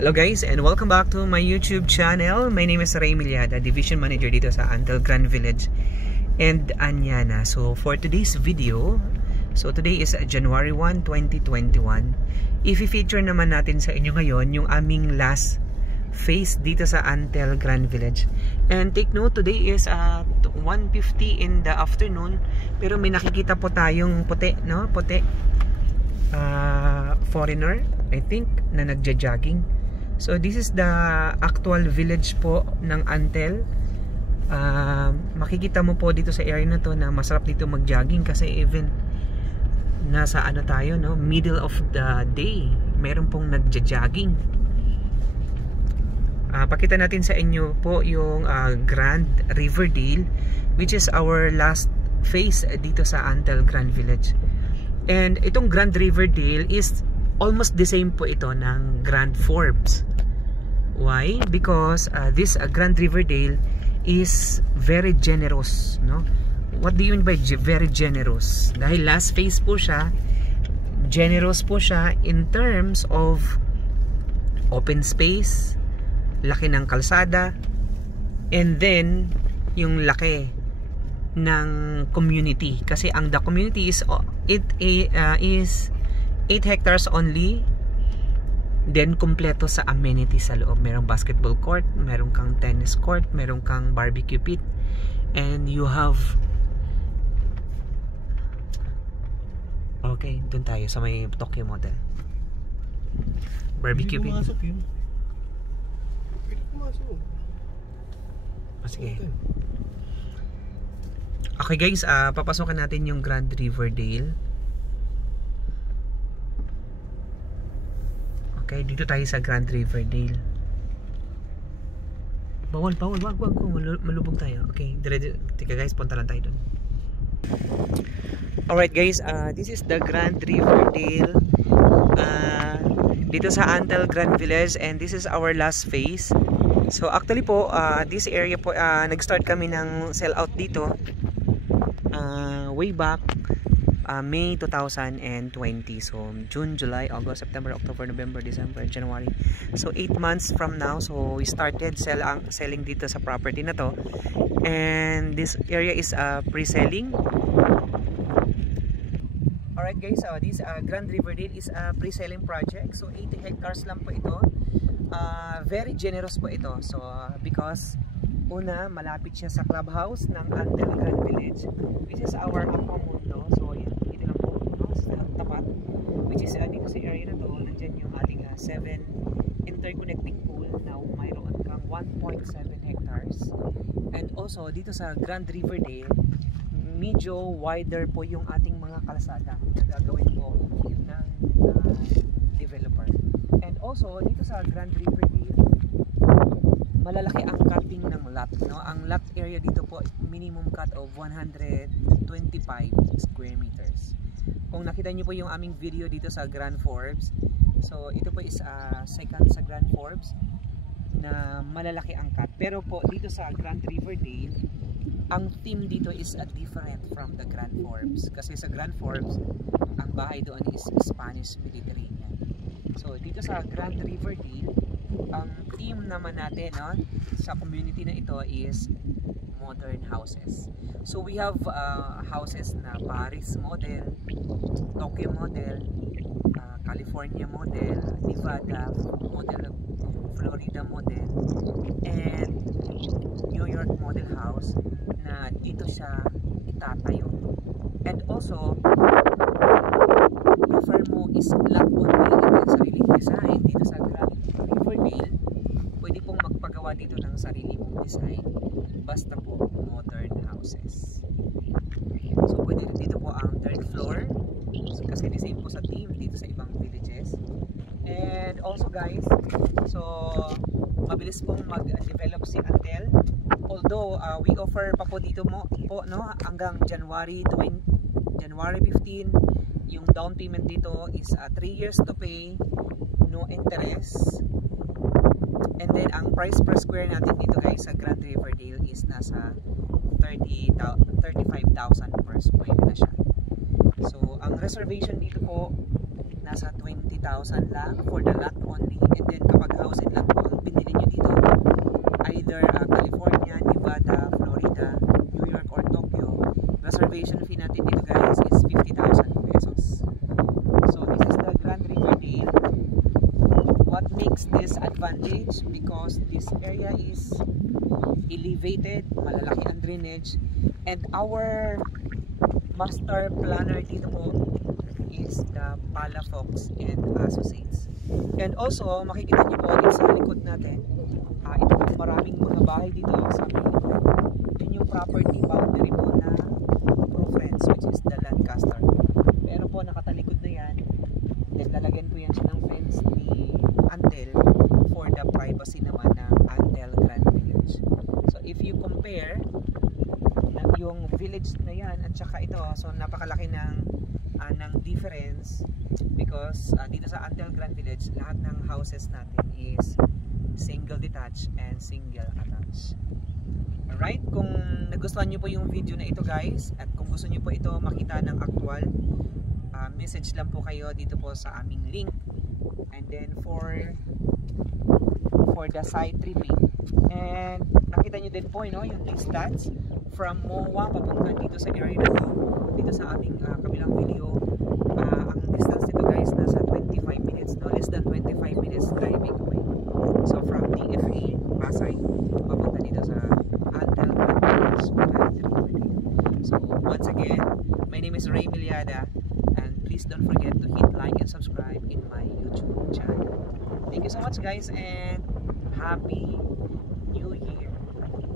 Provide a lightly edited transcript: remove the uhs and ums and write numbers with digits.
Hello guys and welcome back to my YouTube channel. My name is Ray Miliada, Division Manager dito sa Antel Grand Village and Anyana. So for today's video, today is January 1, 2021. I-feature naman natin sa inyo ngayon yung aming last phase dito sa Antel Grand Village. And take note, today is 1:50 in the afternoon, pero may nakikita po tayong puti, no? Puti. Foreigner, I think, na nagja-jogging. So this is the actual village po ng Antel. Makikita mo po dito sa area na to na masarap dito mag-jogging kasi even nasa ano tayo, no, middle of the day, meron pong nagja-jogging. Pakita natin sa inyo po yung Grand Riverdale, which is our last phase dito sa Antel Grand Village. And itong Grand Riverdale is almost the same po ito ng Grand Forbes. Why? Because this Grand Riverdale is very generous, no? What do you mean by very generous? Dahil last phase po siya, generous po siya in terms of open space, laki ng kalsada, and then yung laki ng community. Kasi ang the community is 8 hectares only. Then kumpleto sa amenities sa loob. Merong basketball court, merong kang tennis court, merong kang barbecue pit, and you have okay, dun tayo sa may Tokyo Model barbecue pit. Sige. Okay guys, papasokan natin yung Grand Riverdale. Okay, dito tayo sa Grand Riverdale. Wag malubog tayo. Okay, tika guys, punta lang tayo dun. Alright guys, this is the Grand Riverdale dito sa Antel Grand Village, and this is our last phase. So actually po, this area po, nag-start kami ng sell out dito way back May 2020. So June, July, August, September, October, November, December, January. So 8 months from now, so we started selling dito sa property na to. And this area is pre-selling. Alright guys, this Grand Riverdale is a pre-selling project. So 80 hectares lang po ito. Very generous po ito. So because una, malapit siya sa clubhouse ng Antel Grand Village, which is our Aquamundo. So ito lang po, no? Sa tapat, which is dito sa area na to, nandyan yung ating 7 interconnecting pool na mayroon kang 1.7 hectares. And also dito sa Grand Riverdale, medyo wider po yung ating mga kalsada na gagawin po ng developer. And also dito sa Grand Riverdale, malalaki ang cutting ng lot, no? Ang lot area dito po, minimum cut of 125 square meters. Kung nakita niyo po yung aming video dito sa Grand Forbes, so ito po is second sa Grand Forbes na malalaki ang cut. Pero po dito sa Grand Riverdale, ang theme dito is different from the Grand Forbes. Kasi sa Grand Forbes, ang bahay doon is Spanish Mediterranean. So dito sa Grand Riverdale, ang theme naman natin, no, sa community na ito is modern houses. So we have houses na Paris model, Tokyo model, California model, Nevada model, Florida model, and New York model house na dito siya itatayo. And also, offer mo is lot only ang sariling design dito sa Grand Riverdale. Pwede pong magpagawa dito ng sarili mong design basta po modern houses. So pwede rin dito po ang third floor, so, kasi the same po sa team dito sa ibang villages. And also guys, so mabilis pong mag-develop si Antel. Although we offer pa po dito po, no, hanggang January 15. Yung down payment dito is 3 years to pay, no interest. And then ang price per square natin dito guys sa Grand Riverdale is nasa 35,000 per square na siya. So ang reservation dito po nasa 20,000 lang for the lot only, and then kapag house takes this advantage because this area is elevated, malalaki ang drainage, and our master planner dito po is the Palafox and Associates. And also, makikita niyo po dito sa likod natin, ito po maraming mga bahay dito sa yun yung property boundary po na Pro-Friends, which is the Lancaster. Pero po nakatalikod na yan, then lalagyan po yan siya ng fence ni Antel for the privacy naman ng Antel Grand Village. So if you compare yung village na yan at saka ito, so napakalaki ng difference because dito sa Antel Grand Village, lahat ng houses natin is single detached and single attached. Alright, kung nagustuhan nyo po yung video na ito guys, at kung gusto nyo po ito makita ng actual, message lang po kayo dito po sa aming link. And then for the site tripping, and nakita nyo din po yung distance from MOA papunta dito sa area na to, dito sa aming kabilang video. Ang distance nito guys nasa 25 minutes, no less than 25 minutes driving away. So from DFA Pasay papunta dito sa Antel Grand Village. So once again, my name is Ray Miliada, and please don't forget to hit like and subscribe in my YouTube channel. Thank you so much guys, and happy